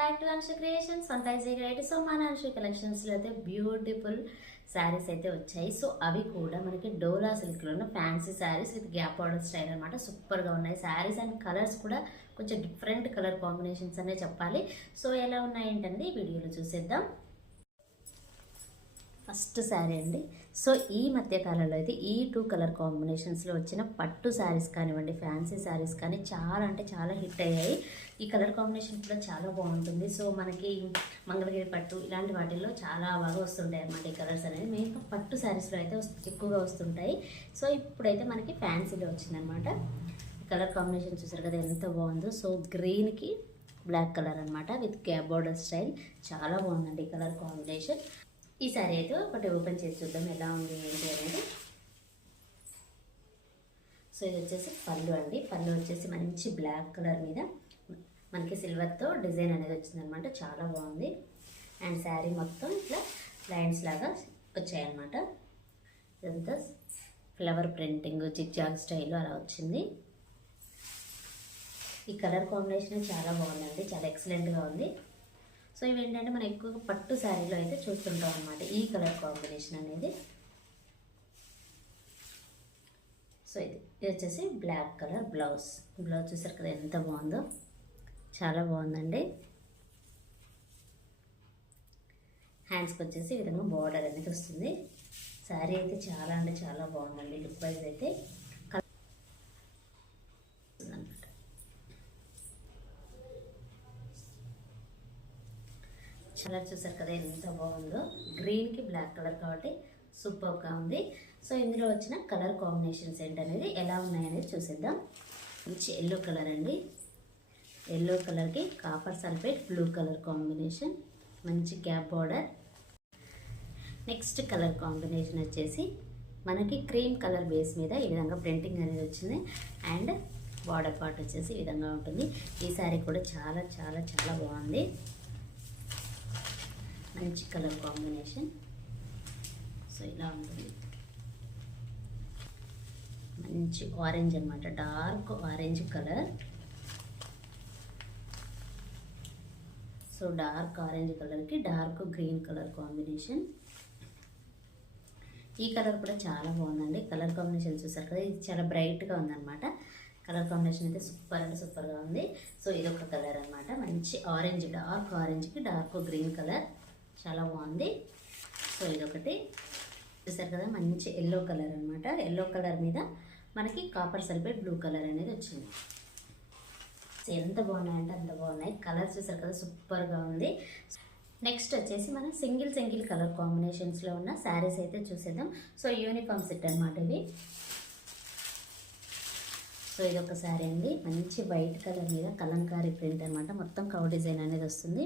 Back to Anshu creations 1508. So మన అన్షు కలెక్షన్స్లో అయితే బ్యూటిఫుల్ శారీస్ అయితే వచ్చాయి. సో అవి కూడా మనకి డోలా సిల్క్లో ఉన్న fancy saris with gap border style అనమాట. సూపర్గా ఉన్నాయి శారీస్ అండ్ కలర్స్ కూడా కొంచెం డిఫరెంట్ కలర్ కాంబినేషన్స్ అనే చెప్పాలి. సో ఎలా ఉన్నాయేంటండి వీడియోలో చూసేద్దాం. ఫస్ట్ శారీ అండి. సో ఈ మధ్యకాలంలో అయితే ఈ 2 కలర్ కాంబినేషన్స్లో వచ్చిన పట్టు శారీస్ కానివ్వండి, ఫ్యాన్సీ శారీస్ కానీ చాలా అంటే చాలా హిట్ అయ్యాయి. ఈ కలర్ కాంబినేషన్ కూడా చాలా బాగుంటుంది. సో మనకి మంగళగిరి పట్టు ఇలాంటి వాటిల్లో చాలా బాగా వస్తుంటాయి అన్నమాట ఈ కలర్స్ అనేది. మెయిన్గా పట్టు శారీస్లో అయితే ఎక్కువగా వస్తుంటాయి. సో ఇప్పుడైతే మనకి ఫ్యాన్సీలో వచ్చిందనమాట. కలర్ కాంబినేషన్ చూసారు కదా ఎంత బాగుందో. సో గ్రీన్కి బ్లాక్ కలర్ అనమాట విత్ గ్యాప్ బోర్డర్ స్టైల్. చాలా బాగుందండి ఈ కలర్ కాంబినేషన్. ఈ సారీ అయితే ఒకటి ఓపెన్ చేసి చూద్దాం ఎలా ఉంది ఏంటి అనేది. సో ఇది వచ్చేసి పళ్ళు అండి. పళ్ళు వచ్చేసి మంచి బ్లాక్ కలర్ మీద మనకి సిల్వర్తో డిజైన్ అనేది వచ్చిందనమాట. చాలా బాగుంది. అండ్ శారీ మొత్తం ఇట్లా లైన్స్ లాగా వచ్చాయన్నమాట. ఇదంతా ఫ్లవర్ ప్రింటింగ్ జిగ్జాగ్ స్టైల్లో అలా వచ్చింది. ఈ కలర్ కాంబినేషన్ చాలా బాగుందండి, చాలా ఎక్సలెంట్గా ఉంది. సో ఇవి ఏంటంటే మనం ఎక్కువగా పట్టు శారీలో అయితే చూస్తుంటాం అనమాట ఈ కలర్ కాంబినేషన్ అనేది. సో ఇది వచ్చేసి బ్లాక్ కలర్ బ్లౌజ్. బ్లౌజ్ చూసారు కదా ఎంత బాగుందో, చాలా బాగుందండి. హ్యాండ్స్కి వచ్చేసి ఈ విధంగా బార్డర్ అనేది వస్తుంది. శారీ అయితే చాలా అంటే చాలా బాగుందండి. లుక్ వైజ్ అయితే కలర్ చూసారు కదా ఎంత బాగుందో. గ్రీన్కి బ్లాక్ కలర్ కాబట్టి సూపర్గా ఉంది. సో ఇందులో వచ్చిన కలర్ కాంబినేషన్స్ ఏంటనేది ఎలా ఉన్నాయనేది చూసేద్దాం. మంచి ఎల్లో కలర్ అండి. ఎల్లో కలర్కి copper sulphate blue colour combination, మంచి gap border. Next colour combination వచ్చేసి మనకి క్రీమ్ కలర్ బేస్ మీద ఈ విధంగా ప్రింటింగ్ అనేది వచ్చింది. అండ్ బార్డర్ పార్ట్ వచ్చేసి ఈ విధంగా ఉంటుంది. ఈ శారీ కూడా చాలా చాలా చాలా బాగుంది. మంచి కలర్ కాంబినేషన్. సో ఇలా ఉంటుంది. మంచి ఆరెంజ్ అనమాట, dark orange colour. So dark orange కలర్కి డార్క్ గ్రీన్ కలర్ కాంబినేషన్. ఈ కలర్ కూడా చాలా బాగుందండి. కలర్ కాంబినేషన్ చూసారు కదా, ఇది చాలా బ్రైట్గా ఉందన్నమాట. కలర్ కాంబినేషన్ అయితే సూపర్ అంటే సూపర్గా ఉంది. సో ఇదొక కలర్ అనమాట. మంచి ఆరెంజ్, డార్క్ ఆరెంజ్కి డార్క్ గ్రీన్ కలర్, చాలా బాగుంది. సో ఇదొకటి చూసారు కదా, మంచి ఎల్లో కలర్ అనమాట. ఎల్లో కలర్ మీద మనకి కాపర్ సల్ఫేట్ బ్లూ కలర్ అనేది వచ్చింది. సో ఎంత బాగున్నాయంటే అంత బాగున్నాయి. కలర్ చూసారు కదా సూపర్గా ఉంది. నెక్స్ట్ వచ్చేసి మనం సింగిల్ కలర్ కాంబినేషన్స్లో ఉన్న శారీస్ అయితే చూసేద్దాం. సో యూనిఫామ్ సెట్ అనమాట ఇవి. సో ఇదొక శారీ అండి. మంచి వైట్ కలర్ మీద కలంకారీ ప్రింట్ అనమాట. మొత్తం కవ్ డిజైన్ అనేది వస్తుంది.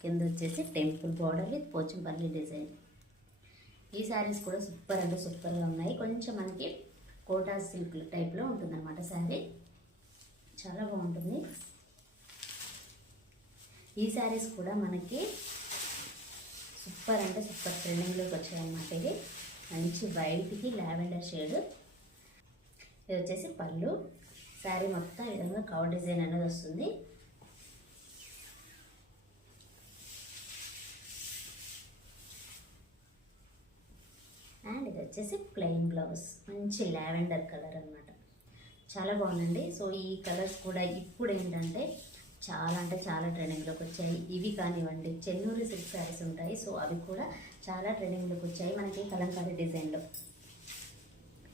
కింద వచ్చేసి temple border with Pochampally design. ఈ శారీస్ కూడా సూపర్ అంటే సూపర్గా ఉన్నాయి. కొంచెం మనకి కోటా సిల్క్ టైప్లో ఉంటుందన్నమాట శారీ. చాలా బాగుంటుంది. ఈ శారీస్ కూడా మనకి సూపర్ అంటే సూపర్ ట్రెండింగ్లోకి వచ్చాయన్నమాట. ఇది మంచి వైట్కి లావెండర్ షేడ్. ఇది వచ్చేసి పళ్ళు. శారీ మొత్తం ఈ విధంగా కవర్ డిజైన్ అనేది వస్తుంది. అండ్ ఇది వచ్చేసి ప్లెయిన్ బ్లౌజ్, మంచి లావెండర్ కలర్ అనమాట. చాలా బాగుందండి. సో ఈ కలర్స్ కూడా ఇప్పుడు ఏంటంటే చాలా అంటే చాలా ట్రెండింగ్లోకి వచ్చాయి. ఇవి కానివ్వండి చెన్నూరు సిల్క్ శారీస్ ఉంటాయి. సో అవి కూడా చాలా ట్రెండింగ్లోకి వచ్చాయి మనకి కలంకారీ డిజైన్లో.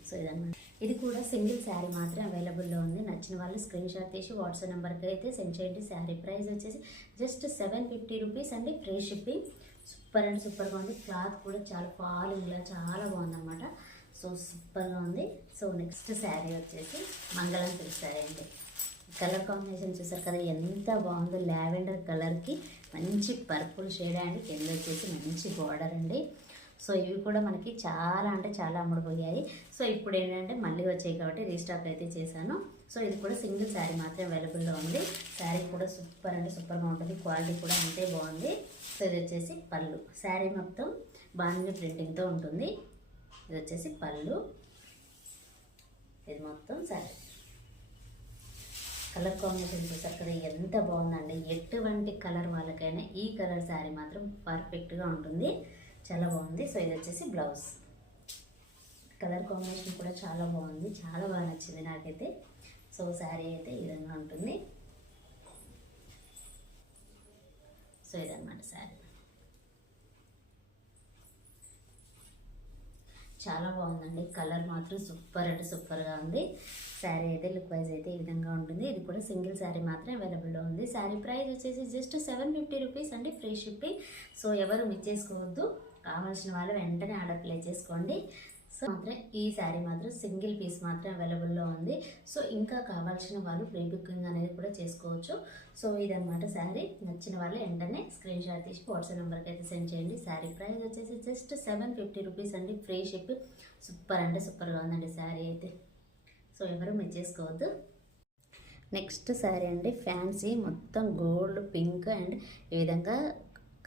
సో ఇదన్నమాట. ఇది కూడా సింగిల్ శారీ మాత్రమే అవైలబుల్లో ఉంది. నచ్చిన వాళ్ళు స్క్రీన్ షాట్ తీసి వాట్సాప్ నెంబర్కి అయితే సెండ్ చేయండి. శారీ ప్రైస్ వచ్చేసి జస్ట్ 750 రూపీస్ అండి, ఫ్రీ షిప్పింగ్. సూపర్ అండ్ సూపర్గా ఉంది. క్లాత్ కూడా చాలా ఫాలింగ్లా చాలా బాగుందన్నమాట. సో సూపర్గా ఉంది. సో నెక్స్ట్ శారీ వచ్చేసి మంగళం సిల్క్ శారీ అండి. కలర్ కాంబినేషన్ చూసారు కదా ఎంత బాగుందో. లావెండర్ కలర్కి మంచి పర్పుల్ షేడ్ అండ్ కింద వచ్చేసి మంచి బార్డర్ అండి. సో ఇవి కూడా మనకి చాలా అంటే చాలా అమ్ముడుపోయాయి. సో ఇప్పుడు ఏంటంటే మళ్ళీ వచ్చాయి కాబట్టి రీస్టాక్ అయితే చేశాను. సో ఇది కూడా సింగిల్ శారీ మాత్రమే అవైలబుల్గా ఉంది. శారీ కూడా సూపర్ అంటే సూపర్గా ఉంటుంది. క్వాలిటీ కూడా అంతే బాగుంది. సో ఇది వచ్చేసి పళ్ళు. శారీ మొత్తం బాంధీ ప్రింటింగ్తో ఉంటుంది. ఇది వచ్చేసి పళ్ళు. ఇది మొత్తం శారీ. కలర్ కాంబినేషన్ చూసారు కదా ఎంత బాగుందండి. ఎటువంటి కలర్ వాళ్ళకైనా ఈ కలర్ శారీ మాత్రం పర్ఫెక్ట్గా ఉంటుంది, చాలా బాగుంది. సో ఇది వచ్చేసి బ్లౌజ్. కలర్ కాంబినేషన్ కూడా చాలా బాగుంది, చాలా బాగా నచ్చింది నాకైతే. సో శారీ అయితే ఈ విధంగా ఉంటుంది. సో ఇదన్నమాట శారీ, చాలా బాగుందండి. కలర్ మాత్రం సూపర్ అంటే సూపర్గా ఉంది. శారీ అయితే లుక్ వైజ్ అయితే ఈ విధంగా ఉంటుంది. ఇది కూడా సింగిల్ శారీ మాత్రం అవైలబుల్లో ఉంది. శారీ ప్రైస్ వచ్చేసి జస్ట్ 750 రూపీస్ అండి, ఫ్రీ షిప్పింగ్. సో ఎవరు మిస్ చేసుకోవద్దు, కావాల్సిన వాళ్ళు వెంటనే ఆర్డర్ ప్లేస్ చేసుకోండి. సో మాత్రం ఈ శారీ మాత్రం సింగిల్ పీస్ మాత్రం అవైలబుల్లో ఉంది. సో ఇంకా కావాల్సిన వాళ్ళు ప్రీ బుకింగ్ అనేది కూడా చేసుకోవచ్చు. సో ఇదన్నమాట శారీ. నచ్చిన వాళ్ళు వెంటనే స్క్రీన్ షాట్ తీసి వాట్సాప్ నెంబర్కి అయితే సెండ్ చేయండి. శారీ ప్రైస్ వచ్చేసి జస్ట్ 750 రూపీస్ అండి, ఫ్రీ షిప్. సూపర్ అంటే సూపర్గా ఉందండి శారీ అయితే. సో ఎవరు మిస్ చేసుకోవద్దు. నెక్స్ట్ శారీ అండి, ఫ్యాన్సీ మొత్తం గోల్డ్, పింక్ అండ్ ఈ విధంగా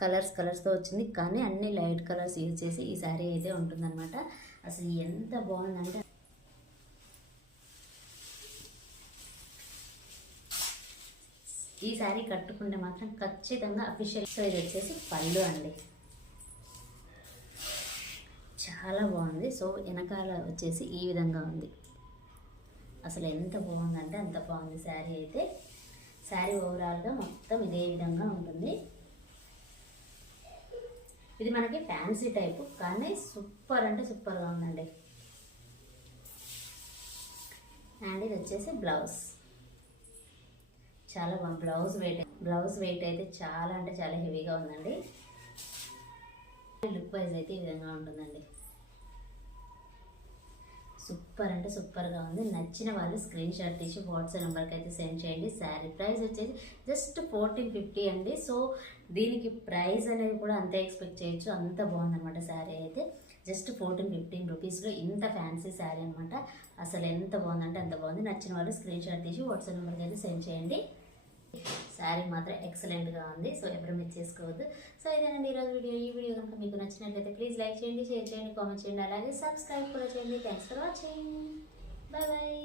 కలర్స్తో వచ్చింది. కానీ అన్ని లైట్ కలర్స్ యూజ్ చేసి ఈ శారీ అయితే ఉంటుందన్నమాట. అసలు ఎంత బాగుందంటే ఈ శారీ కట్టుకుంటే మాత్రం ఖచ్చితంగా అఫీషియల్. సో ఇది వచ్చేసి పళ్ళు అండి, చాలా బాగుంది. సో వెనకాల వచ్చేసి ఈ విధంగా ఉంది. అసలు ఎంత బాగుందంటే అంత బాగుంది శారీ అయితే. శారీ ఓవరాల్గా మొత్తం ఇదే విధంగా ఉంటుంది. ఇది మనకి ఫ్యాన్సీ టైపు, కానీ సూపర్ అంటే సూపర్గా ఉందండి. అండ్ ఇది వచ్చేసి బ్లౌజ్, చాలా బాగుంది. బ్లౌజ్ వెయిట్ అయితే చాలా అంటే చాలా హెవీగా ఉందండి. లుక్ వైజ్ అయితే ఈ విధంగా ఉంటుందండి. సూపర్ అంటే సూపర్గా ఉంది. నచ్చిన వాళ్ళు స్క్రీన్ షాట్ తీసి వాట్సాప్ నెంబర్కి అయితే సెండ్ చేయండి. శారీ ప్రైస్ వచ్చేసి జస్ట్ 1450 అండి. సో దీనికి ప్రైస్ అనేది కూడా అంతే ఎక్స్పెక్ట్ చేయొచ్చు, అంత బాగుందన్నమాట శారీ అయితే. జస్ట్ 14-15 రూపీస్లో ఇంత ఫ్యాన్సీ శారీ అనమాట. అసలు ఎంత బాగుందంటే అంత బాగుంది. నచ్చిన వాళ్ళు స్క్రీన్ షాట్ తీసి వాట్సాప్ నెంబర్కి అయితే సెండ్ చేయండి. శారీ మాత్రం ఎక్సలెంట్గా ఉంది. సో ఎవరు మిస్ చేసుకోవద్దు. సో ఇదేనండి ఈరోజు వీడియో. ఈ వీడియో కనుక మీకు నచ్చినట్లయితే ప్లీజ్ లైక్ చేయండి, షేర్ చేయండి, కామెంట్ చేయండి, అలాగే సబ్స్క్రైబ్ కూడా చేయండి. Thanks for watching. Bye bye.